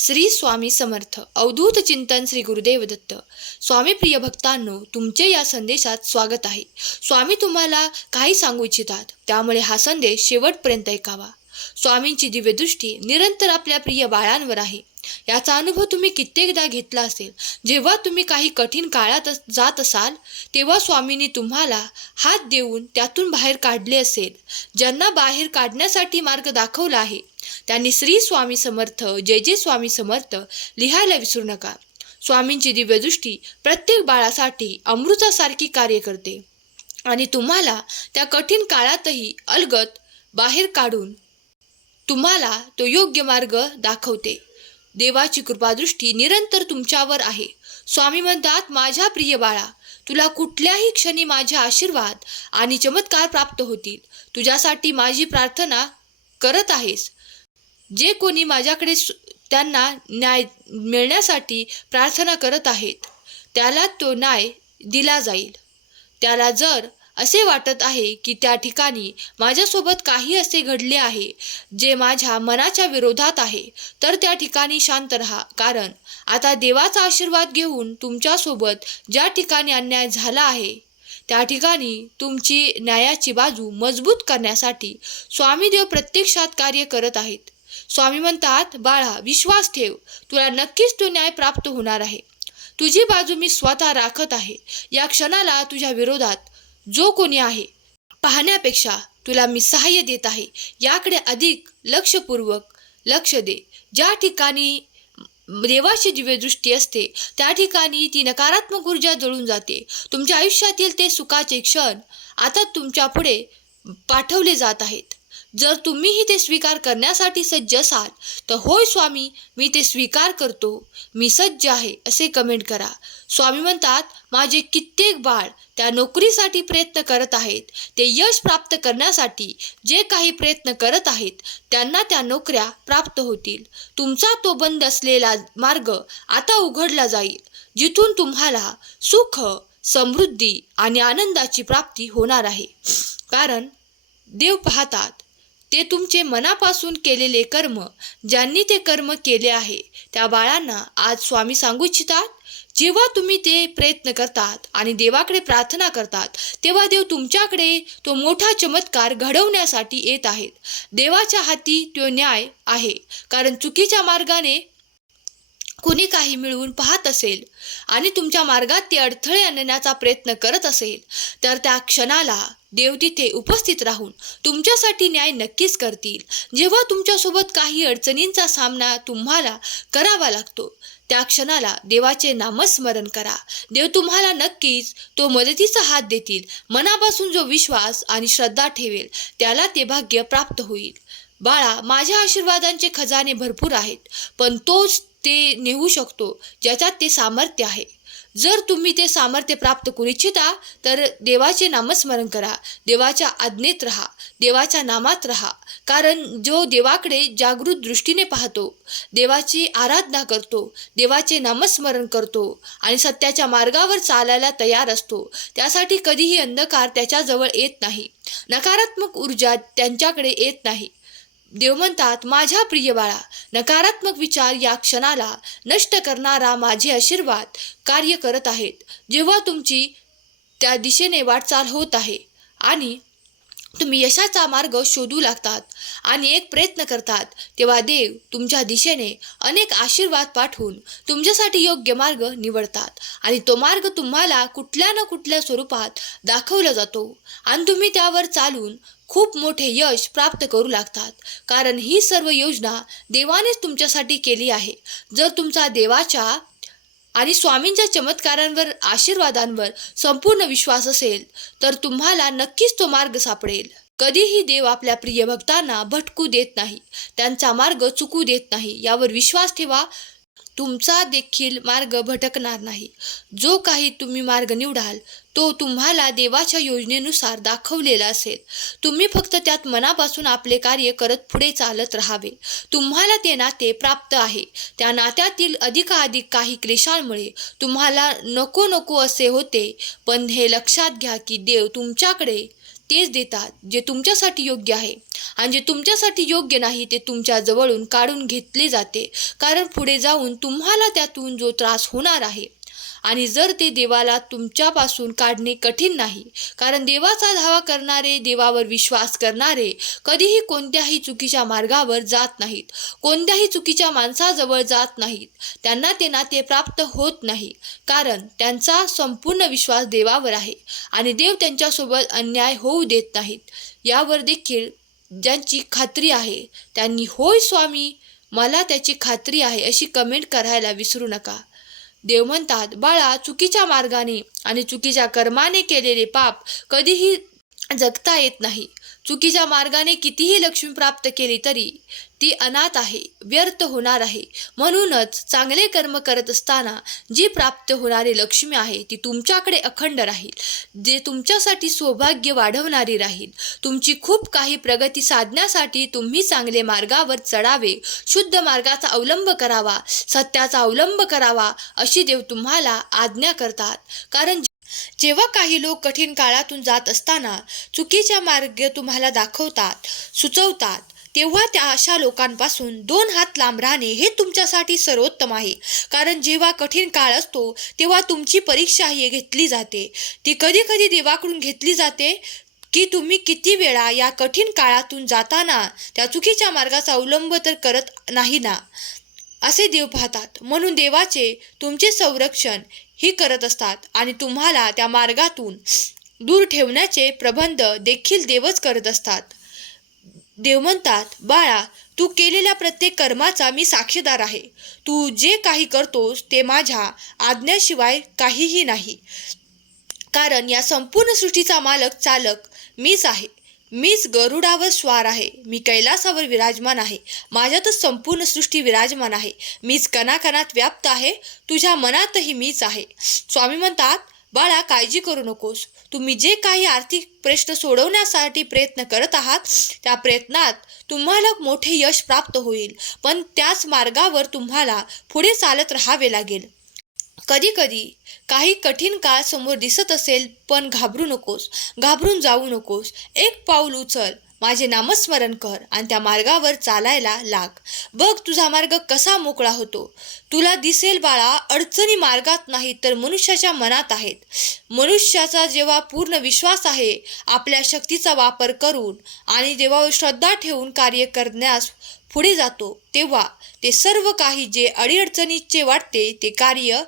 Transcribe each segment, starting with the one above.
श्री स्वामी समर्थ. अवधूत चिंतन श्री गुरुदेव दत्त. स्वामी प्रिय भक्तांनो, तुमचे या संदेशात स्वागत आहे. स्वामी तुम्हाला काही सांगू इच्छितात, त्यामुळे हा संदेश शेवटपर्यंत ऐकावा. स्वामींची दिव्यदृष्टी निरंतर आपल्या प्रिय बाळांवर आहे. याचा अनुभव तुम्ही कित्येकदा घेतला असेल. जेव्हा तुम्ही काही कठीण काळात जात असाल, तेव्हा स्वामींनी तुम्हाला हात देऊन त्यातून बाहेर काढले असेल. ज्यांना बाहेर काढण्यासाठी मार्ग दाखवला आहे त्यांनी श्री स्वामी समर्थ, जय जय स्वामी समर्थ लिहायला विसरू नका. स्वामींची दिव्यदृष्टी प्रत्येक बाळासाठी अमृतासारखी कार्य करते आणि तुम्हाला त्या कठीण काळातही अलगद बाहेर काढून तुम्हाला तो योग्य मार्ग दाखवते. देवाची कृपादृष्टी निरंतर तुमच्यावर आहे. स्वामी म्हणतात, माझ्या प्रिय बाळा, तुला कुठल्याही क्षणी माझे आशीर्वाद आणि चमत्कार प्राप्त होतील. तुझ्यासाठी माझी प्रार्थना करत आहेस. जे कोणी माझ्याकडे त्यांना न्याय मिळण्यासाठी प्रार्थना करत आहेत, त्याला तो न्याय दिला जाईल. त्याला जर असे वाटत आहे की त्या ठिकाणी माझ्यासोबत काही असे घडले आहे जे माझ्या मनाच्या विरोधात आहे, तर त्या ठिकाणी शांत राहा. कारण आता देवाचा आशीर्वाद घेऊन तुमच्यासोबत ज्या ठिकाणी अन्याय झाला आहे त्या ठिकाणी तुमची न्यायाची बाजू मजबूत करण्यासाठी स्वामीदेव प्रत्यक्षात कार्य करत आहेत. स्वामी म्हणतात, बाळा, विश्वास ठेव, तुला नक्कीच तो न्याय प्राप्त होणार आहे. तुझी बाजू मी स्वतः राखत आहे. या क्षणाला तुझ्या विरोधात जो कोणी आहे पाहण्यापेक्षा तुला मी सहाय्य देत आहे. याकडे अधिक लक्षपूर्वक लक्ष दे. ज्या ठिकाणी देवाची दिव्यदृष्टी असते त्या ठिकाणी ती नकारात्मक ऊर्जा जळून जाते. तुमच्या आयुष्यातील ते सुखाचे क्षण आता तुमच्या पुढे पाठवले जात आहेत. जर तुम्हीही ते स्वीकार करण्यासाठी सज्ज असाल तर होय स्वामी, मी ते स्वीकार करतो, मी सज्ज आहे असे कमेंट करा. स्वामी म्हणतात, माझे कित्येक बाळ त्या नोकरीसाठी प्रयत्न करत आहेत. ते यश प्राप्त करण्यासाठी जे काही प्रयत्न करत आहेत त्यांना त्या नोकऱ्या प्राप्त होतील. तुमचा तो बंद असलेला मार्ग आता उघडला जाईल, जिथून तुम्हाला सुख, समृद्धी आणि आनंदाची प्राप्ती होणार आहे. कारण देव पाहतात ते तुमचे मनापासून केलेले कर्म. ज्यांनी ते कर्म केले आहे त्या बाळांना आज स्वामी सांगू इच्छितात, जेव्हा तुम्ही ते प्रयत्न करतात आणि देवाकडे प्रार्थना करतात, तेव्हा देव तुमच्याकडे तो मोठा चमत्कार घडवण्यासाठी येत आहेत. देवाच्या हाती तो न्याय आहे. कारण चुकीच्या मार्गाने कुणी काही मिळवून पाहत असेल आणि तुमच्या मार्गात ते अडथळे आणण्याचा प्रयत्न करत असेल, तर त्या क्षणाला देव तिथे उपस्थित राहून तुमच्यासाठी न्याय नक्कीच करतील. जेव्हा तुमच्यासोबत काही अडचणींचा सामना तुम्हाला करावा लागतो, त्या क्षणाला देवाचे नामस्मरण करा. देव तुम्हाला नक्कीच तो मदतीचा हात देतील. मनापासून जो विश्वास आणि श्रद्धा ठेवेल त्याला ते भाग्य प्राप्त होईल. बाळा, माझ्या आशीर्वादांचे खजाने भरपूर आहेत, पण तोच ते नेऊ शकतो ज्याच्यात ते सामर्थ्य आहे. जर तुम्ही ते सामर्थ्य प्राप्त करू इच्छिता तर देवाचे नामस्मरण करा, देवाच्या आज्ञेत राहा, देवाच्या नामात राहा. कारण जो देवाकडे जागृत दृष्टीने पाहतो, देवाची आराधना करतो, देवाचे नामस्मरण करतो आणि सत्याच्या मार्गावर चालायला तयार असतो, त्यासाठी कधीही अंधकार त्याच्याजवळ येत नाही, नकारात्मक ऊर्जा त्यांच्याकडे येत नाही. देव म्हणतात, माझ्या प्रिय बाळा, नकारात्मक विचार या क्षणाला नष्ट करणारा माझे आशीर्वाद कार्य करत आहेत. जेव्हा तुमची त्या दिशेने वाटचाल होत आहे आणि तुम्ही यशाचा मार्ग शोधू लागतात आणि एक प्रयत्न करतात, तेव्हा देव तुमच्या दिशेने अनेक आशीर्वाद पाठवून तुमच्यासाठी योग्य मार्ग निवडतात आणि तो मार्ग तुम्हाला कुठल्या ना कुठल्या स्वरूपात दाखवला जातो आणि तुम्ही त्यावर चालून खूप मोठे यश प्राप्त करू लागतात. कारण ही सर्व योजना देवानेच तुमच्यासाठी केली आहे. जर तुमचा देवाच्या आणि स्वामींच्या चमत्कारांवर, आशीर्वादांवर संपूर्ण विश्वास असेल तर तुम्हाला नक्कीच तो मार्ग सापडेल. कधीही देव आपल्या प्रिय भक्तांना भटकू देत नाही, त्यांचा मार्ग चुकू देत नाही. यावर विश्वास ठेवा, तुमचा देखील मार्ग भटकणार नाही. जो काही तुम्ही मार्ग निवडाल तो तुम्हाला देवाच्या योजनेनुसार दाखवलेला असेल. तुम्ही फक्त त्यात मनापासून आपले कार्य करत पुढे चालत राहावे. तुम्हाला ते नाते प्राप्त आहे. त्या नात्यातील अधिकाधिक काही क्लेशांमुळे तुम्हाला नको नको असे होते, पण हे लक्षात घ्या की देव तुमच्याकडे तेच देतात जे तुमच्यासाठी योग्य आहे, आणि जे तुमच्यासाठी योग्य नाही ते तुमच्या जवळून काढून घेतले जाते, कारण पुढे जाऊन तुम्हाला त्यातून जो त्रास होणार आहे. आणि जर ते देवाला तुमच्यापासून काढणे कठीण नाही, कारण देवाचा धावा करणारे, देवावर विश्वास करणारे कधीही कोणत्याही चुकीच्या मार्गावर जात नाहीत, कोणत्याही चुकीच्या माणसाजवळ जात नाहीत. त्यांना ते नाते प्राप्त होत नाही, कारण त्यांचा संपूर्ण विश्वास देवावर आहे आणि देव त्यांच्यासोबत अन्याय होऊ देत नाहीत. यावर देखील ज्यांची खात्री आहे त्यांनी होय स्वामी, मला त्याची खात्री आहे अशी कमेंट करायला विसरू नका. देव म्हणतात, बाळा, चुकीच्या मार्गाने आणि चुकीच्या कर्माने केलेले पाप कधीही जगता येत नाही. चुकीच्या मार्गाने कितीही लक्ष्मी प्राप्त केली तरी ती अनाथ आहे, व्यर्थ होणार आहे. म्हणूनच चांगले कर्म करत असताना जी प्राप्त होणारी लक्ष्मी आहे ती तुमच्याकडे अखंड राहील, जे तुमच्यासाठी सौभाग्य वाढवणारी राहील. तुमची खूप काही प्रगती साधण्यासाठी तुम्ही चांगले मार्गावर चढावे, शुद्ध मार्गाचा अवलंब करावा, सत्याचा अवलंब करावा अशी देव तुम्हाला आज्ञा करतात. कारण जेव्हा काही लोक कठीण काळातून जात असताना चुकीचा मार्ग तुम्हाला दाखवतात, सुचवतात, तेव्हा त्या अशा लोकांपासून 2 हात लांब राहणे हे तुमच्यासाठी सर्वोत्तम आहे. कारण जेव्हा कठीण काळ असतो तेव्हा तुमची परीक्षा ही घेतली जाते. ती कधी कधी देवाकडून घेतली जाते की तुम्ही किती वेळा या कठीण काळातून जाताना त्या चुकीच्या मार्गाचा अवलंब तर करत नाही ना, असे देव पाहतात. म्हणून देवाचे तुमचे संरक्षण ही करत असतात आणि तुम्हाला त्या मार्गातून दूर ठेवण्याचे प्रबंध देखील देवच करत असतात. देव म्हणतात, बाळा, तू केलेल्या प्रत्येक कर्माचा मी साक्षीदार आहे. तू जे काही करतोस ते माझ्या आज्ञेशिवाय काहीही नाही. कारण या संपूर्ण सृष्टीचा मालक, चालक मीच आहे. मीच गरुडावर स्वार आहे. मी कैलासावर विराजमान आहे. माझ्यातच संपूर्ण सृष्टी विराजमान आहे. मीच कणाकणात व्याप्त आहे. तुझ्या मनातही मीच आहे. स्वामी म्हणतात, बाळा, काळजी करू नकोस. तुम्ही जे काही आर्थिक प्रश्न सोडवण्यासाठी प्रयत्न करत आहात त्या प्रयत्नात तुम्हाला मोठे यश प्राप्त होईल, पण त्याच मार्गावर तुम्हाला पुढे चालत राहावे लागेल. कधी कधी काही कठीण काळ समोर दिसत असेल, पण घाबरू नकोस, घाबरून जाऊ नकोस. एक पाऊल उचल, माझे नामस्मरण कर आणि त्या मार्गावर चालायला लाग. बघ तुझा मार्ग कसा मोकळा होतो. तुला दिसेल बाळा, अडचणी मार्गात नाहीत तर मनुष्याच्या मनात आहेत. मनुष्याचा जेव्हा पूर्ण विश्वास आहे, आपल्या शक्तीचा वापर करून आणि देवावर श्रद्धा ठेवून कार्य करण्यास पुढे जातो, तेव्हा ते सर्व काही जे अडीअडचणीचे वाटते ते कार्य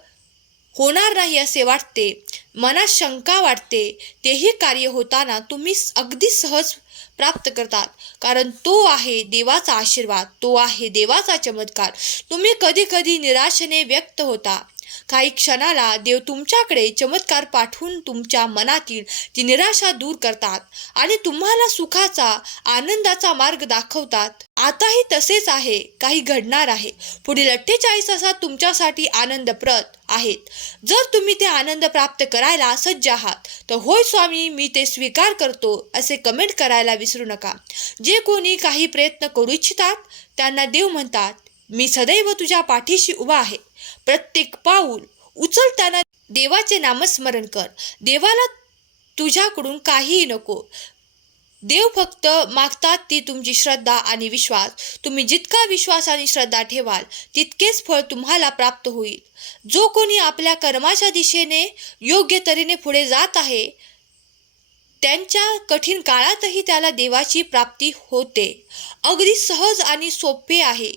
होणार नाही असे वाटते, मनात शंका वाटते, तेही कार्य होताना तुम्ही अगदी सहज प्राप्त करतात. कारण तो आहे देवाचा आशीर्वाद, तो आहे देवाचा चमत्कार. तुम्ही कधी कधी निराशेने व्यक्त होता. काही क्षणाला देव तुमच्याकडे चमत्कार पाठवून तुमच्या मनातील ती निराशा दूर करतात आणि तुम्हाला सुखाचा, आनंदाचा मार्ग दाखवतात. आताही तसेच आहे, काही घडणार आहे. पुढील 48 तासात तुमच्यासाठी आनंदप्रद आहेत. जर तुम्ही ते आनंद प्राप्त करायला सज्ज आहात तर होय स्वामी, मी ते स्वीकार करतो असे कमेंट करायला विसरू नका. जे कोणी काही प्रयत्न करू इच्छितात त्यांना देव म्हणतात, मी सदैव तुझ्या पाठीशी उभा आहे. प्रत्येक पाऊल उचलताना देवाचे नामस्मरण कर. देवाला तुझ्याकडून काहीही नको. देव फक्त मागतात ती तुमची श्रद्धा आणि विश्वास. तुम्ही जितका विश्वास आणि श्रद्धा ठेवाल तितकेच फळ तुम्हाला प्राप्त होईल. जो कोणी आपल्या कर्माच्या दिशेने योग्य तऱ्हेने पुढे जात आहे त्यांच्या कठीण काळातही त्याला देवाची प्राप्ती होते. अगदी सहज आणि सोपे आहे.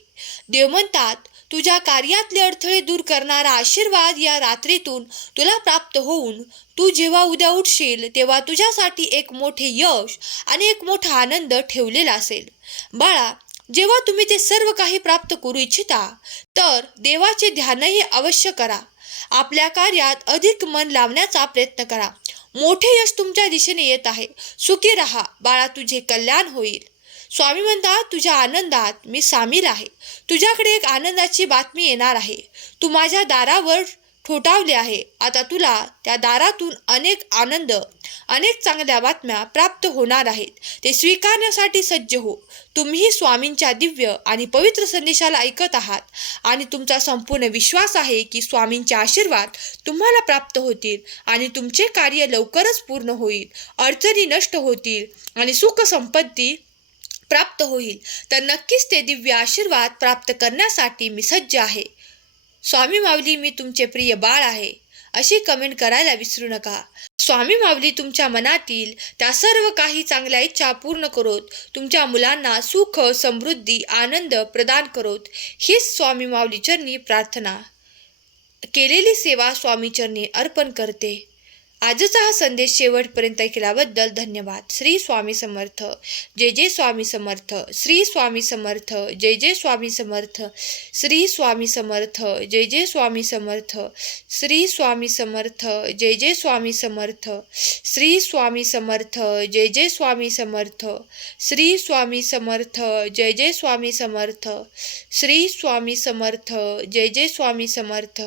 देव म्हणतात, तुझ्या कार्यातले अडथळे दूर करणारा आशीर्वाद या रात्रीतून तुला प्राप्त होऊन तू जेव्हा उद्या उठशील तेव्हा तुझ्यासाठी एक मोठे यश आणि एक मोठा आनंद ठेवलेला असेल. बाळा, जेव्हा तुम्ही ते सर्व काही प्राप्त करू इच्छिता तर देवाचे ध्यानही अवश्य करा. आपल्या कार्यात अधिक मन लावण्याचा प्रयत्न करा. मोठे यश तुमच्या दिशेने येत आहे. सुखी राहा बाळा, तुझे कल्याण होईल. स्वामी म्हणतात, तुझ्या आनंदात मी सामील आहे. तुझ्याकडे एक आनंदाची बातमी येणार आहे. तू माझ्या दारावर ठोठावले आहे. आता तुला त्या दारातून अनेक चांगल्या बातम्या प्राप्त होणार आहेत. ते स्वीकारण्यासाठी सज्ज हो. तुम्ही स्वामींच्या दिव्य आणि पवित्र संदेशाला ऐकत आहात आणि तुमचा संपूर्ण विश्वास आहे की स्वामींचे आशीर्वाद तुम्हाला प्राप्त होतील आणि तुमचे कार्य लवकरच पूर्ण होईल, अडचणी नष्ट होतील आणि सुख संपत्ती प्राप्त होईल. तर नक्कीच ते दिव्य आशीर्वाद प्राप्त करण्यासाठी मी सज्ज आहे. स्वामी माऊली, मी तुमचे प्रिय बाळ आहे, अशी कमेंट करायला विसरू नका. स्वामी माऊली तुमच्या मनातील त्या सर्व काही चांगल्या इच्छा पूर्ण करोत, तुमच्या मुलांना सुख, समृद्धी, आनंद प्रदान करोत. हीच स्वामी माऊली चरणी प्रार्थना. केलेली सेवा स्वामी चरणी अर्पण करते. आजचा हा संदेश शेवटपर्यंत ऐकल्याबद्दल धन्यवाद. श्री स्वामी समर्थ. जय जय स्वामी समर्थ. श्री स्वामी समर्थ. जय जय स्वामी समर्थ. श्री स्वामी समर्थ. जय जय स्वामी समर्थ. श्री स्वामी समर्थ. जय जय स्वामी समर्थ. श्री स्वामी समर्थ. जय जय स्वामी समर्थ. श्री स्वामी समर्थ. जय जय स्वामी समर्थ. श्री स्वामी समर्थ. जय जय स्वामी समर्थ.